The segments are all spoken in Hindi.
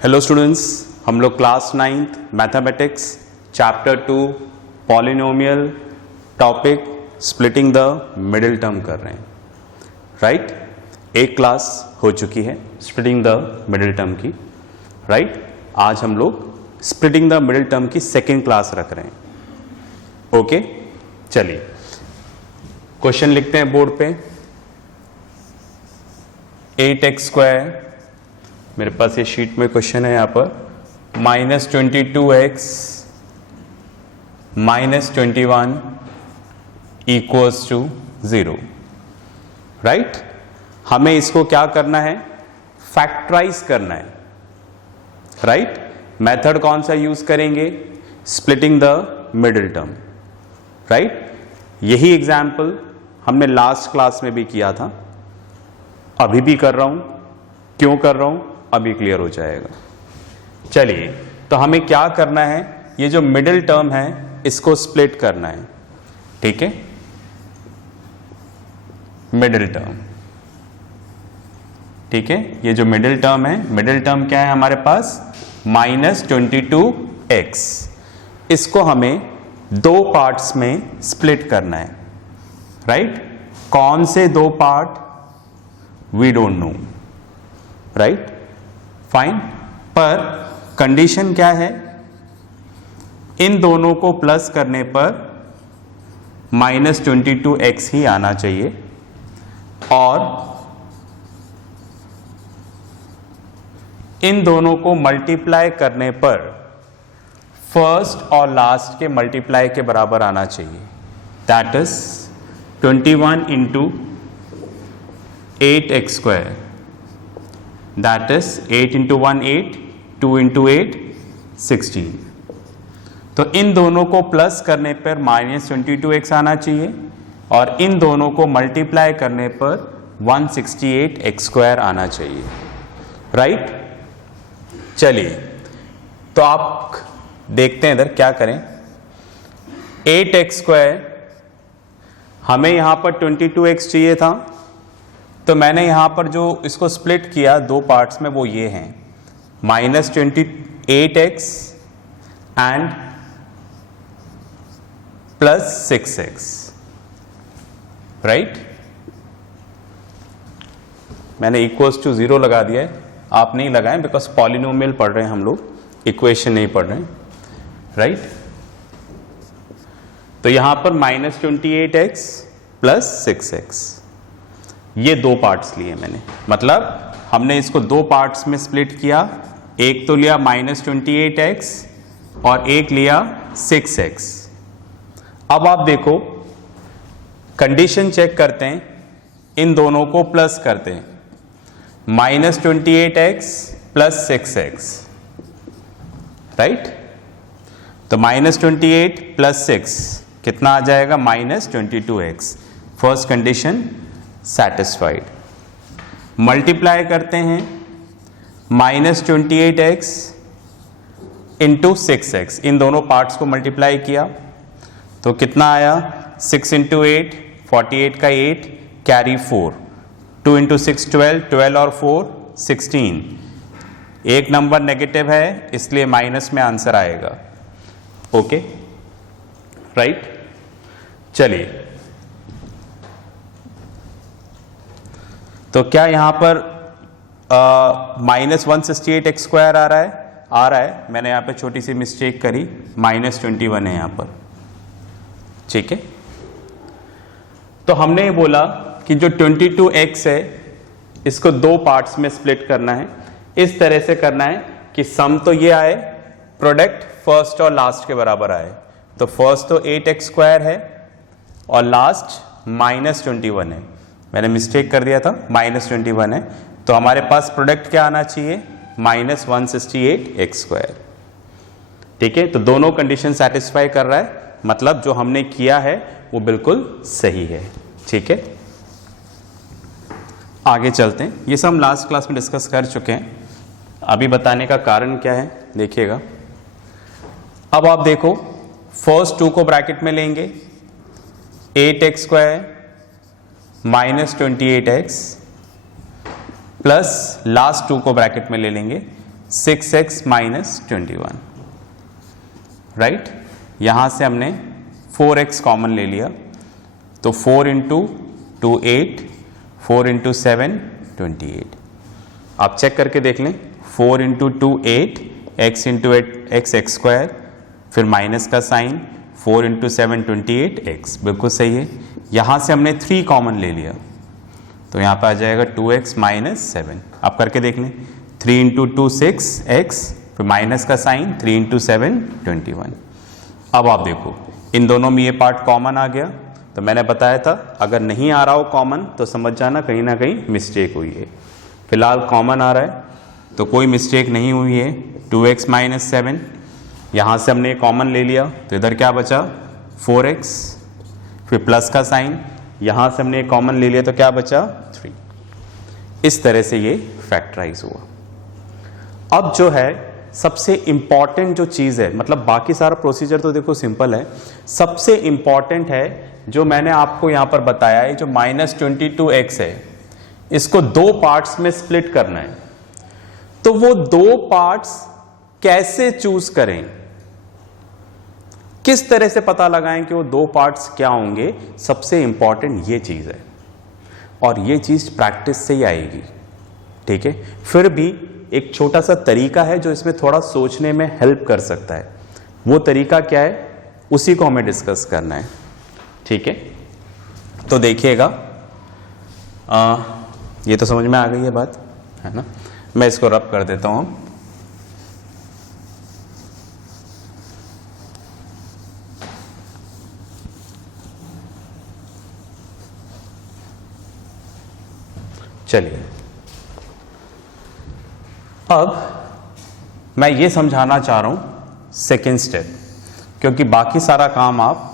हेलो स्टूडेंट्स, हम लोग class 9th mathematics chapter 2 polynomial topic splitting the middle term कर रहे हैं। राइट, एक क्लास हो चुकी है स्प्लिटिंग द मिडिल टर्म की। राइट, आज हम लोग स्प्लिटिंग द मिडिल टर्म की सेकेंड क्लास रख रहे हैं। ओके, चलिए क्वेश्चन लिखते हैं बोर्ड पे। 8x² मेरे पास ये शीट में क्वेश्चन है यहाँ पर, -22x -21 इक्वल्स टू 0। राइट, हमें इसको क्या करना है, फैक्टराइज करना है। राइट, मेथड कौन सा यूज करेंगे, splitting the middle term. Right, यही एग्जाम्पल हमने लास्ट क्लास में भी किया था, अभी भी कर रहा हूं। क्यों कर रहा हूं अभी क्लियर हो जाएगा। चलिए, तो हमें क्या करना है, ये जो मिडिल टर्म है इसको स्प्लिट करना है। ठीक है, मिडिल टर्म। ठीक है, ये जो मिडिल टर्म है, मिडिल टर्म क्या है हमारे पास, -22x। इसको हमें दो पार्ट्स में स्प्लिट करना है। राइट, कौन से दो part, we don't know. Right, fine, पर कंडीशन क्या है, इन दोनों को प्लस करने पर -22x ही आना चाहिए, और इन दोनों को मल्टीप्लाई करने पर फर्स्ट और लास्ट के मल्टीप्लाई के बराबर आना चाहिए। That is 21 into 8x², that is 8 into 1 8, 2 into 8 16। तो इन दोनों को प्लस करने पर -22x आना चाहिए, और इन दोनों को मल्टीप्लाई करने पर 168x² आना चाहिए। राइट, चलिए तो आप देखते हैं इधर क्या करें। 8x² हमें यहां पर 22x चाहिए था, तो मैंने यहां पर जो इसको स्प्लिट किया दो पार्ट्स में वो ये हैं, -28x एंड +6x। राइट, मैंने इक्वल्स टू 0 लगा दिया है, आप नहीं लगाएं बिकॉज पॉलिनोमियल पढ़ रहे हैं हम लोग, इक्वेशन नहीं पढ़ रहे हैं। राइट, तो यहां पर -28x +6x, ये दो पार्ट्स लिए मैंने, मतलब हमने इसको दो पार्ट्स में स्प्लिट किया। एक तो लिया -28x और एक लिया 6x। अब आप देखो, कंडीशन चेक करते हैं, इन दोनों को प्लस करते हैं, -28x +6x। राइट, तो -28 + 6 कितना आ जाएगा, -22x। First condition satisfied. Multiply करते हैं, -28x इंटू 6x, इन दोनों पार्ट्स को मल्टीप्लाई किया तो कितना आया, 6 इंटू 8 48 का 8 कैरी 4, 2 इंटू 6 12, 12 और 4 16। एक नंबर नेगेटिव है इसलिए माइनस में आंसर आएगा। ओके, राइट, चलिए तो क्या यहां पर -168x² आ रहा है, मैंने यहां पे छोटी सी मिस्टेक करी, -21 है यहां पर। ठीक है, तो हमने ये बोला कि जो 22x है इसको दो पार्ट्स में स्प्लिट करना है। इस तरह से करना है कि सम तो ये आए, प्रोडक्ट फर्स्ट और लास्ट के बराबर आए। तो फर्स्ट तो 8x² है और लास्ट -21 है, मैंने मिस्टेक कर दिया था, -21 है, तो हमारे पास प्रोडक्ट क्या आना चाहिए, -168x²। ठीक है, तो दोनों कंडीशन सेटिस्फाई कर रहा है, मतलब जो हमने किया है वो बिल्कुल सही है। ठीक है, आगे चलते हैं। ये सब हम लास्ट क्लास में डिस्कस कर चुके हैं, अभी बताने का कारण क्या है देखिएगा। अब आप देखो, फर्स्ट 2 को ब्रैकेट में लेंगे, 8x² -28x प्लस लास्ट 2 को ब्रैकेट में ले लेंगे, 6x माइनस 21, राइट। यहां से हमने 4x कॉमन ले लिया, तो 4 इंटू 2 8, 4 इंटू 7 28। आप चेक करके देख लें, 4 into 2 8, x into 8 x square, फिर माइनस का साइन, 4 इंटू 7 28 x, बिल्कुल सही है। यहां से हमने 3 कॉमन ले लिया, तो यहां पर आ जाएगा 2x माइनस 7। आप करके देख लें, 3 इंटू 2 6x, फिर माइनस का साइन, 3 इंटू 7 21। अब आप देखो इन दोनों में ये पार्ट कॉमन आ गया, तो मैंने बताया था अगर नहीं आ रहा हो कॉमन तो समझ जाना कहीं ना कहीं मिस्टेक हुई है। फिलहाल कॉमन आ रहा है तो कोई मिस्टेक नहीं हुई है। 2x माइनस 7, यहाँ से हमने कॉमन ले लिया तो इधर क्या बचा 4x, फिर प्लस का साइन, यहाँ से हमने कॉमन ले लिया तो क्या बचा 3। इस तरह से ये फैक्टराइज हुआ। अब जो है सबसे इंपॉर्टेंट जो चीज़ है, मतलब बाकी सारा प्रोसीजर तो देखो सिंपल है, सबसे इंपॉर्टेंट है जो मैंने आपको यहाँ पर बताया है, जो माइनस 22x है, इसको 2 पार्ट्स में स्प्लिट करना है। तो वो 2 पार्ट्स कैसे चूज करें, किस तरह से पता लगाएं कि वो 2 पार्ट्स क्या होंगे, सबसे इंपॉर्टेंट ये चीज है। और ये चीज प्रैक्टिस से ही आएगी, ठीक है। फिर भी एक छोटा सा तरीका है जो इसमें थोड़ा सोचने में हेल्प कर सकता है। वो तरीका क्या है, उसी को हमें डिस्कस करना है, ठीक है। तो देखिएगा, ये तो समझ में आ गई है बात, है ना। मैं इसको रब कर देता हूं। चलिए, अब मैं ये समझाना चाह रहा हूं सेकेंड स्टेप, क्योंकि बाकी सारा काम आप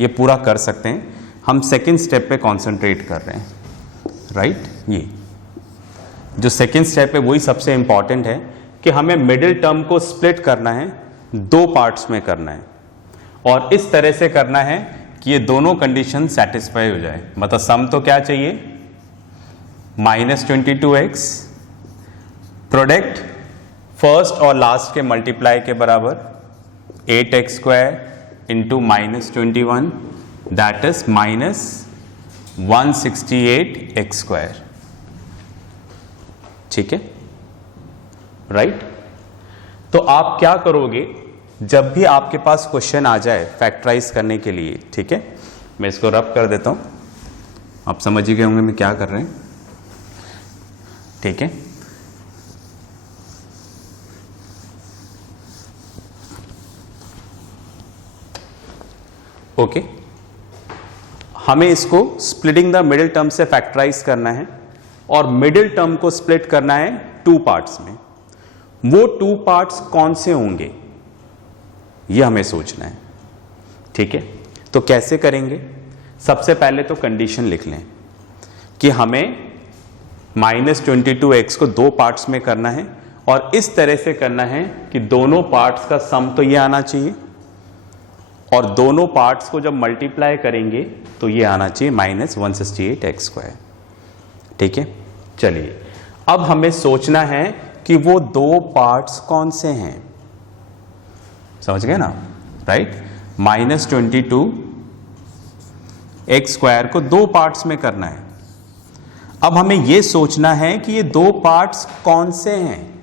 ये पूरा कर सकते हैं, हम सेकेंड स्टेप पे कंसंट्रेट कर रहे हैं, राइट। ये जो सेकेंड स्टेप है वही सबसे इंपॉर्टेंट है कि हमें मिडिल टर्म को स्प्लिट करना है, 2 पार्ट्स में करना है, और इस तरह से करना है कि ये दोनों कंडीशन सेटिस्फाई हो जाए। मतलब सम तो क्या चाहिए, माइनस 22x, प्रोडक्ट फर्स्ट और लास्ट के मल्टीप्लाई के बराबर 8x square into minus 21, that is minus 168x square, ठीक है, राइट। तो आप क्या करोगे, जब भी आपके पास क्वेश्चन आ जाए फैक्टराइज करने के लिए, ठीक है, मैं इसको रब कर देता हूं, आप समझ ही गए होंगे मैं क्या कर रहे हैं, ठीक है। ओके, हमें इसको स्प्लिटिंग द मिडिल टर्म से फैक्टराइज करना है, और मिडिल टर्म को स्प्लिट करना है 2 पार्ट्स में। वो 2 पार्ट्स कौन से होंगे ये हमें सोचना है, ठीक है। तो कैसे करेंगे, सबसे पहले तो कंडीशन लिख लें कि हमें माइनस 22x को 2 पार्ट्स में करना है, और इस तरह से करना है कि दोनों पार्ट्स का सम तो ये आना चाहिए, और दोनों पार्ट्स को जब मल्टीप्लाई करेंगे तो ये आना चाहिए माइनस 168x स्क्वायर, ठीक है। चलिए, अब हमें सोचना है कि वो 2 पार्ट्स कौन से हैं, समझ गए ना, राइट। माइनस 22x स्क्वायर को 2 पार्ट्स में करना है। अब हमें यह सोचना है कि ये 2 पार्ट्स कौन से हैं।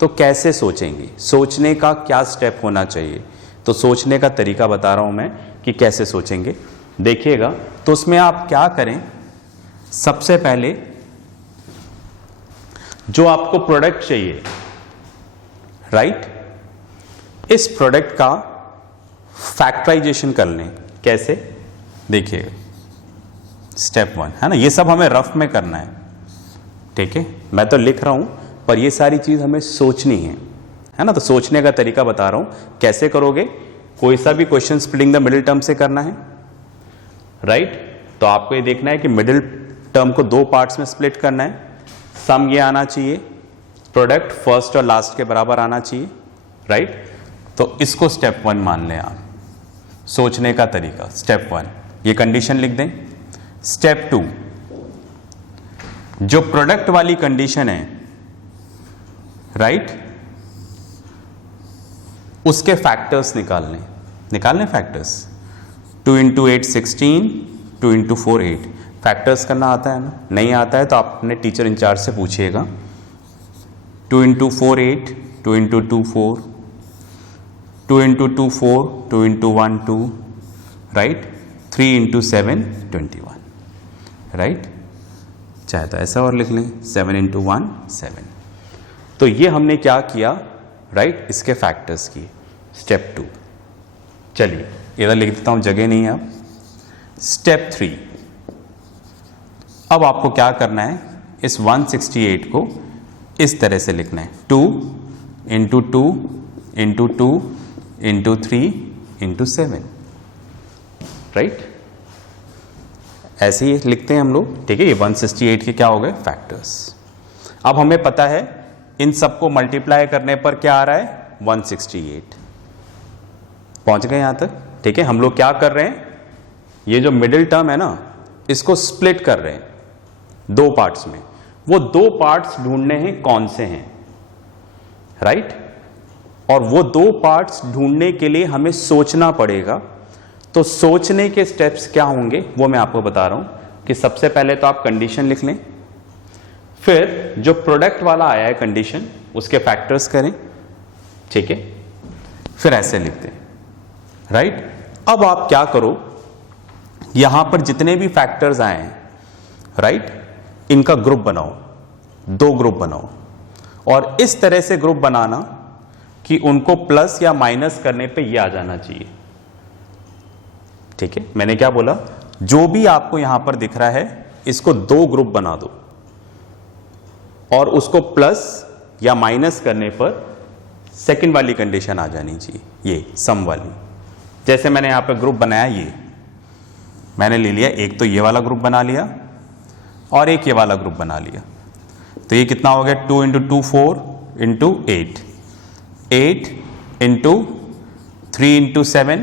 तो कैसे सोचेंगे, सोचने का क्या स्टेप होना चाहिए, तो सोचने का तरीका बता रहा हूं मैं कि कैसे सोचेंगे, देखिएगा। तो उसमें आप क्या करें, सबसे पहले जो आपको प्रोडक्ट चाहिए, राइट, इस प्रोडक्ट का फैक्टराइजेशन कर लें। कैसे, देखिएगा, स्टेप 1 है ना, ये सब हमें रफ में करना है, ठीक है। मैं तो लिख रहा हूं पर ये सारी चीज हमें सोचनी है ना। तो सोचने का तरीका बता रहा हूं, कैसे करोगे। कोई सा भी question splitting the middle term से करना है, राइट। तो आपको ये देखना है कि मिडिल टर्म को 2 पार्ट्स में स्प्लिट करना है, सम ये आना चाहिए, प्रोडक्ट फर्स्ट और लास्ट के बराबर आना चाहिए, राइट। तो इसको स्टेप 1 मान लें आप, सोचने का तरीका। स्टेप 1 ये कंडीशन लिख दें। स्टेप 2 जो प्रोडक्ट वाली कंडीशन है राइट, उसके फैक्टर्स निकालने फैक्टर्स। 2 into 8 16, 2 into 4 8। फैक्टर्स करना आता है ना? नहीं आता है तो आप अपने टीचर इंचार्ज से पूछिएगा। 2 into 4 8, 2 into 2 4, 2 into 2 4, 2 into 1 2, right, 3 into 7 21, right. चाहे तो ऐसा और लिख लें, 7 इंटू 1 7। तो ये हमने क्या किया, राइट, इसके फैक्टर्स की। स्टेप 2, चलिए इधर लिख देता हूं, जगह नहीं है अब। स्टेप 3, अब आपको क्या करना है, इस 168 को इस तरह से लिखना है। 2 into 2 into 2 into 3 into 7, right, ऐसे ही लिखते हैं हम लोग, ठीक है। ये 168 के क्या हो गए, फैक्टर्स। अब हमें पता है इन सबको मल्टीप्लाई करने पर क्या आ रहा है, 168। पहुंच गए यहां तक, ठीक है। हम लोग क्या कर रहे हैं, ये जो मिडिल टर्म है ना, इसको स्प्लिट कर रहे हैं 2 पार्ट्स में। वो 2 पार्ट्स ढूंढने हैं कौन से हैं, राइट। और वो 2 पार्ट्स ढूंढने के लिए हमें सोचना पड़ेगा। तो सोचने के स्टेप्स क्या होंगे वो मैं आपको बता रहा हूं कि सबसे पहले तो आप कंडीशन लिख लें, फिर जो प्रोडक्ट वाला आया है कंडीशन, उसके फैक्टर्स करें, ठीक है, फिर ऐसे लिखते हैं, राइट। अब आप क्या करो, यहां पर जितने भी फैक्टर्स आए हैं, राइट, इनका ग्रुप बनाओ, 2 ग्रुप बनाओ, और इस तरह से ग्रुप बनाना कि उनको प्लस या माइनस करने पे ये आ जाना चाहिए, ठीक है। मैंने क्या बोला, जो भी आपको यहां पर दिख रहा है इसको 2 ग्रुप बना दो और उसको प्लस या माइनस करने पर सेकंड वाली कंडीशन आ जानी चाहिए, ये सम वाली। जैसे मैंने यहां पर ग्रुप बनाया, ये मैंने ले लिया, एक तो ये वाला ग्रुप बना लिया और एक ये वाला ग्रुप बना लिया। तो ये कितना हो गया, 2 into 2 4 into 8, 8 into 3 into 7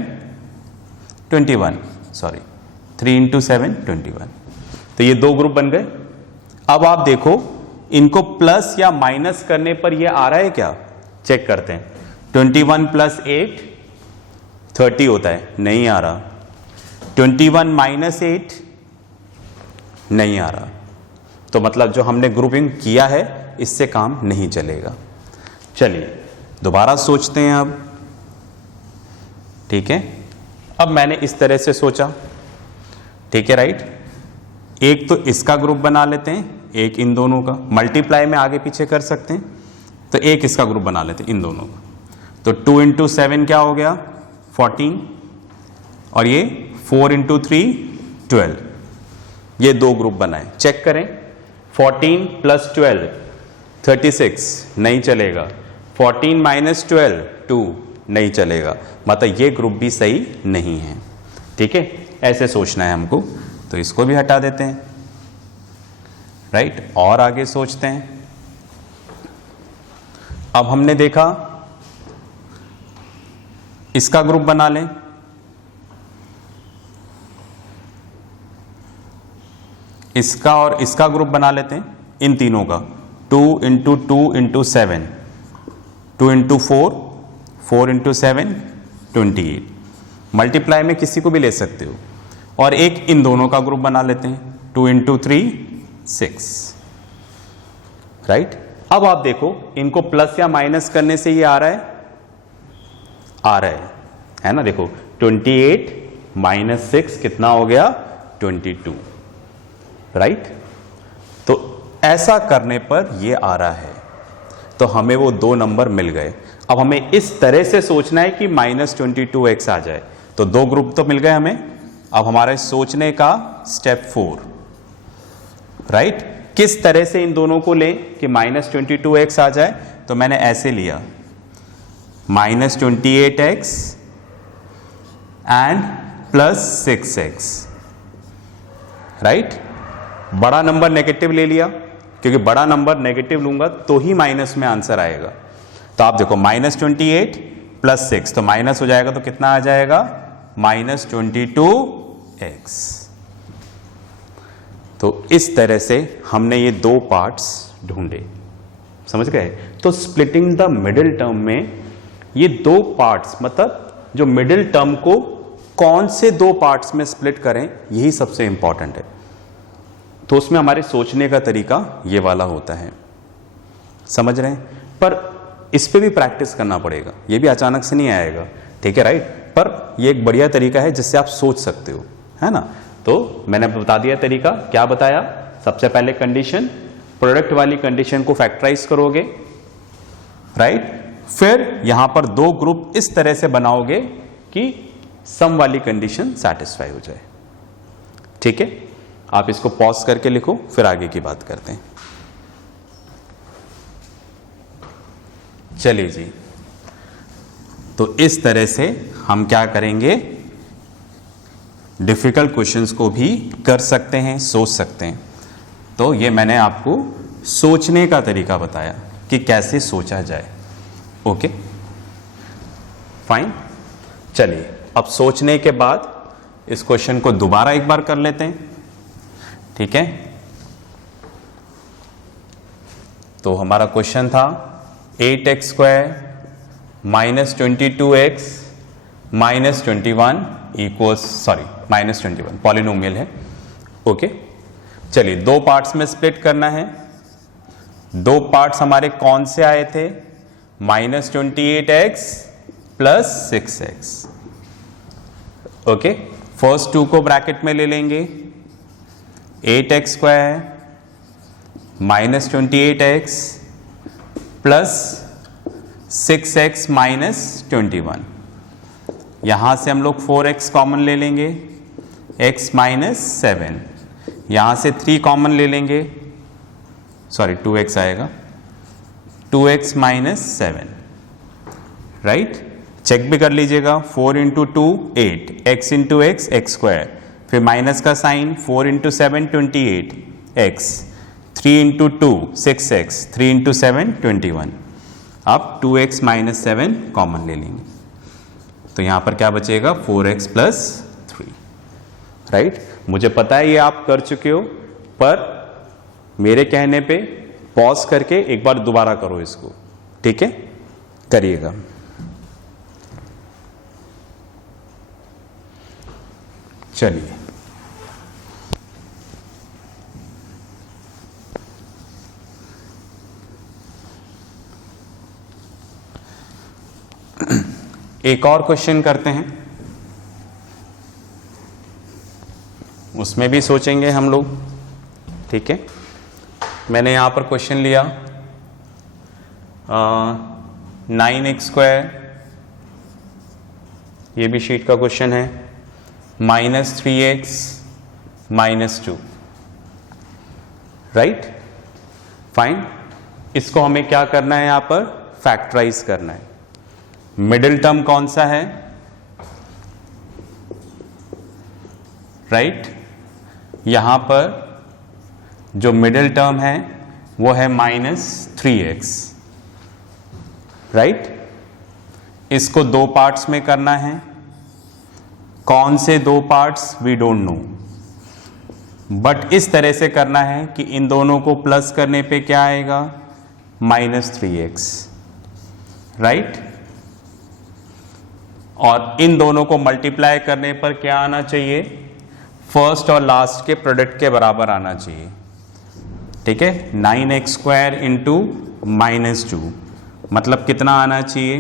21, sorry 3 into 7 21। तो ये 2 ग्रुप बन गए। अब आप देखो इनको प्लस या माइनस करने पर ये आ रहा है क्या, चेक करते हैं। 21 प्लस 8 30 होता है, नहीं आ रहा। 21 माइनस 8 नहीं आ रहा। तो मतलब जो हमने ग्रुपिंग किया है इससे काम नहीं चलेगा। चलिए दोबारा सोचते हैं अब, ठीक है। अब मैंने इस तरह से सोचा, ठीक है, राइट। एक तो इसका ग्रुप बना लेते हैं, एक इन दोनों का, मल्टीप्लाई में आगे पीछे कर सकते हैं, तो एक इसका ग्रुप बना लेते हैं इन दोनों का। तो 2 इंटू 7 क्या हो गया, 14, और ये 4 इंटू 3 12। ये 2 ग्रुप बनाए, चेक करें। 14 प्लस 12 36, नहीं चलेगा। 14 माइनस 12 2, नहीं चलेगा। मतलब ये ग्रुप भी सही नहीं है, ठीक है। ऐसे सोचना है हमको, तो इसको भी हटा देते हैं, राइट। और आगे सोचते हैं। अब हमने देखा इसका ग्रुप बना लें, इसका और इसका ग्रुप बना लेते हैं, इन तीनों का। 2 into 2 into 7, 2 into 4, 4 into 7 28। Multiply में किसी को भी ले सकते हो। और एक इन दोनों का ग्रुप बना लेते हैं, 2 इंटू 3 6, राइट। अब आप देखो इनको प्लस या माइनस करने से ये आ रहा है ना। देखो 28 माइनस 6 कितना हो गया, 22, राइट। तो ऐसा करने पर ये आ रहा है, तो हमें वो 2 नंबर मिल गए। अब हमें इस तरह से सोचना है कि -22x आ जाए। तो 2 ग्रुप तो मिल गए हमें। अब हमारे सोचने का स्टेप 4, राइट। किस तरह से इन दोनों को लें कि -22x आ जाए। तो मैंने ऐसे लिया, -28x एंड +6x, राइट। बड़ा नंबर नेगेटिव ले लिया, क्योंकि बड़ा नंबर नेगेटिव लूंगा तो ही माइनस में आंसर आएगा। तो आप देखो -28 + 6, तो माइनस हो जाएगा, तो कितना आ जाएगा, -22x। तो इस तरह से हमने ये 2 पार्ट्स ढूंढे, समझ गए? तो स्प्लिटिंग द मिडिल टर्म में ये दो पार्ट्स, मतलब जो मिडिल टर्म को कौन से दो पार्ट्स में स्प्लिट करें, यही सबसे इंपॉर्टेंट है। तो उसमें हमारे सोचने का तरीका ये वाला होता है, समझ रहे हैं? पर इस पे भी प्रैक्टिस करना पड़ेगा, ये भी अचानक से नहीं आएगा, ठीक है, राइट? पर ये एक बढ़िया तरीका है जिससे आप सोच सकते हो, है ना? तो मैंने बता दिया तरीका, क्या बताया? सबसे पहले कंडीशन, प्रोडक्ट वाली कंडीशन को फैक्टराइज करोगे, राइट? फिर यहां पर दो ग्रुप इस तरह से बनाओगे कि सम वाली कंडीशन सैटिस्फाई हो जाए, ठीक है? आप इसको पॉज करके लिखो, फिर आगे की बात करते हैं। चलिए जी, तो इस तरह से हम क्या करेंगे, डिफिकल्ट क्वेश्चंस को भी कर सकते हैं, सोच सकते हैं। तो ये मैंने आपको सोचने का तरीका बताया कि कैसे सोचा जाए। Okay, fine. चलिए, अब सोचने के बाद इस क्वेश्चन को दोबारा एक बार कर लेते हैं, ठीक है? तो हमारा क्वेश्चन था 8x² - 22x - 21 equals, sorry -21 polynomial है। ओके, चलिए दो पार्ट्स में स्प्लिट करना है। दो पार्ट्स हमारे कौन से आए थे? -28x + 6x। Okay, first two को ब्रैकेट में ले लेंगे, 8x² - 28x + 6x - 21। यहां से हम लोग 4x कॉमन ले लेंगे, x - 7। यहां से 3 कॉमन ले लेंगे, सॉरी 2x आएगा, 2x - 7, राइट? चेक भी कर लीजिएगा, 4 × 2 8, x × x x², फिर माइनस का साइन, 4 × 7 28 x, 3 × 2 6x, 3 × 7 21। अब 2x - 7 कॉमन ले लेंगे, तो यहां पर क्या बचेगा? 4x + 3, right? मुझे पता है ये आप कर चुके हो, पर मेरे कहने पे पॉज करके एक बार दोबारा करो इसको, ठीक है? करिएगा। चलिए, एक और क्वेश्चन करते हैं, उसमें भी सोचेंगे हम लोग, ठीक है? मैंने यहां पर क्वेश्चन लिया 9x², ये भी शीट का क्वेश्चन है, -3x - 2, राइट? फाइन। इसको हमें क्या करना है? यहां पर फैक्टराइज करना है। मिडिल टर्म कौन सा है? राइट? यहां पर जो मिडिल टर्म है वो है -3x, राइट? इसको दो पार्ट्स में करना है। कौन से दो parts? We don't know, but इस तरह से करना है कि इन दोनों को प्लस करने पे क्या आएगा? -3x, right? और इन दोनों को मल्टीप्लाई करने पर क्या आना चाहिए? फर्स्ट और लास्ट के प्रोडक्ट के बराबर आना चाहिए, ठीक है? 9x² × -2 मतलब कितना आना चाहिए?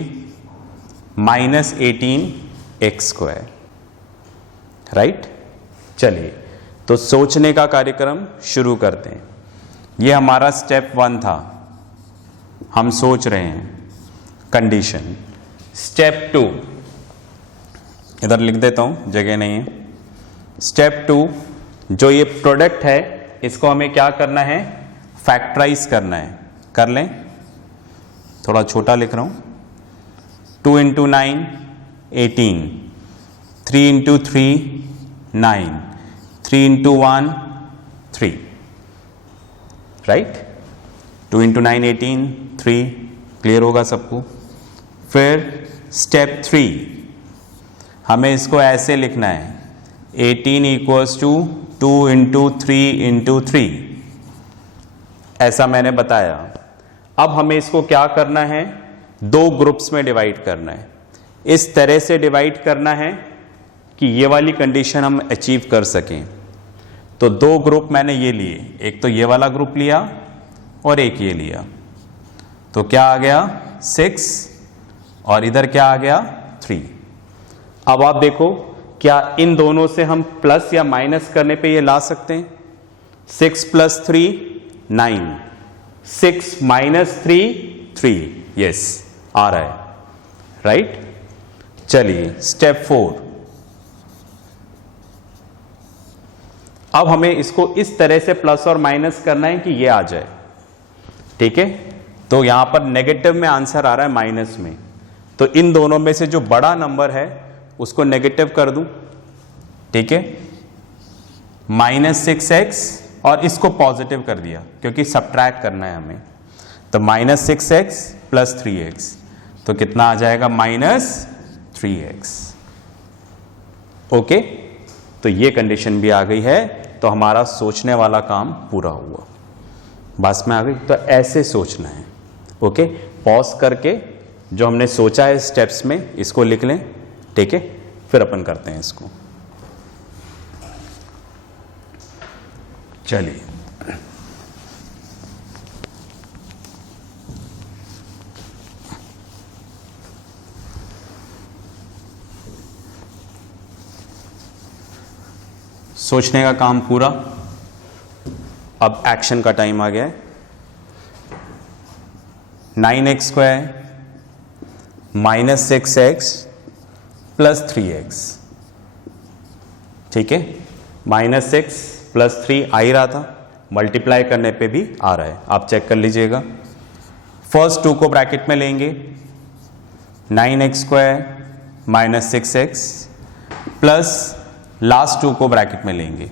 -18x², right? चलिए, तो सोचने का कार्यक्रम शुरू करते हैं। ये हमारा स्टेप 1 था, हम सोच रहे हैं कंडीशन। स्टेप 2 इधर लिख देता हूं, जगह नहीं है। स्टेप 2, जो ये प्रोडक्ट है इसको हमें क्या करना है? फैक्टराइज करना है। कर लें, थोड़ा छोटा लिख रहा हूं। 2 × 9 18, 3 × 3 9, 3 × 1 3, राइट? 2 × 9 18 3, क्लियर होगा सबको? फिर स्टेप 3, हमें इसको ऐसे लिखना है, 18 = 2 × 3 × 3, ऐसा मैंने बताया। अब हमें इसको क्या करना है, दो ग्रुप्स में डिवाइड करना है। इस तरह से डिवाइड करना है कि ये वाली कंडीशन हम अचीव कर सकें। तो दो ग्रुप मैंने ये लिए, एक तो ये वाला ग्रुप लिया और एक ये लिया। तो क्या आ गया 6 और इधर क्या आ गया 3। अब आप देखो क्या इन दोनों से हम प्लस या माइनस करने पे ये ला सकते हैं। 6 + 3 9, 6 - 3 3, यस आ रहा है, राइट। चलिए स्टेप 4, अब हमें इसको इस तरह से प्लस और माइनस करना है कि ये आ जाए, ठीक है। तो यहां पर नेगेटिव में आंसर आ रहा है माइनस में, तो इन दोनों में से जो बड़ा नंबर है उसको नेगेटिव कर दूं, ठीक है। -6x और इसको पॉजिटिव कर दिया क्योंकि सब्ट्रैक्ट करना है हमें। तो -6x + 3x, तो कितना आ जाएगा -3x। ओके, तो ये कंडीशन भी आ गई है, तो हमारा सोचने वाला काम पूरा हुआ। बस में आ गई, तो ऐसे सोचना है। ओके, पॉज करके जो हमने सोचा है स्टेप्स में इसको लिख लें, ठीक है, फिर अपन करते हैं इसको। चलिए सोचने का काम पूरा, अब एक्शन का टाइम आ गया है। 9x² - 6x + 3x, ठीक है। -6 + 3 आ ही रहा था, मल्टीप्लाई करने पे भी आ रहा है, आप चेक कर लीजिएगा। फर्स्ट 2 को ब्रैकेट में लेंगे, 9x² - 6x प्लस लास्ट 2 को ब्रैकेट में लेंगे,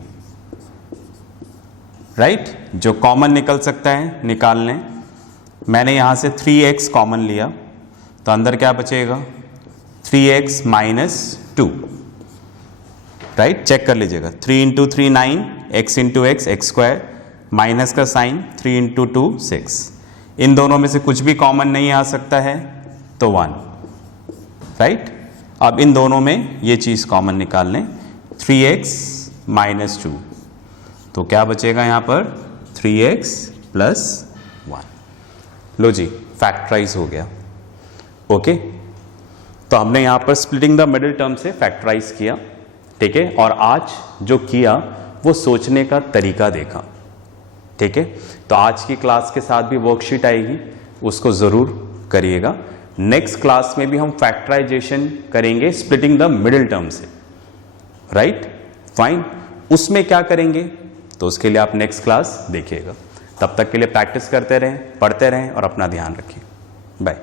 राइट। जो कॉमन निकल सकता है निकाल लें। मैंने यहां से 3x कॉमन लिया, तो अंदर क्या बचेगा 3x - 2, राइट। चेक कर लीजिएगा, 3 × 3 9, x × x x², माइनस का साइन 3 × 2 6। इन दोनों में से कुछ भी कॉमन नहीं आ सकता है तो 1, राइट। अब इन दोनों में ये चीज कॉमन निकाल लें, 3x - 2, तो क्या बचेगा यहां पर 3x + 1। लो जी, फैक्टराइज हो गया। ओके, तो हमने यहां पर स्प्लिटिंग द मिडिल टर्म से फैक्टराइज किया, ठीक है। और आज जो किया वो सोचने का तरीका देखा, ठीक है। तो आज की क्लास के साथ भी वर्कशीट आएगी, उसको जरूर करिएगा। नेक्स्ट क्लास में भी हम फैक्टराइजेशन करेंगे स्प्लिटिंग द मिडिल टर्म से, राइट, फाइन। उसमें क्या करेंगे तो उसके लिए आप नेक्स्ट क्लास देखिएगा। तब तक के लिए प्रैक्टिस करते रहें, पढ़ते रहें और अपना ध्यान रखिए। बाय।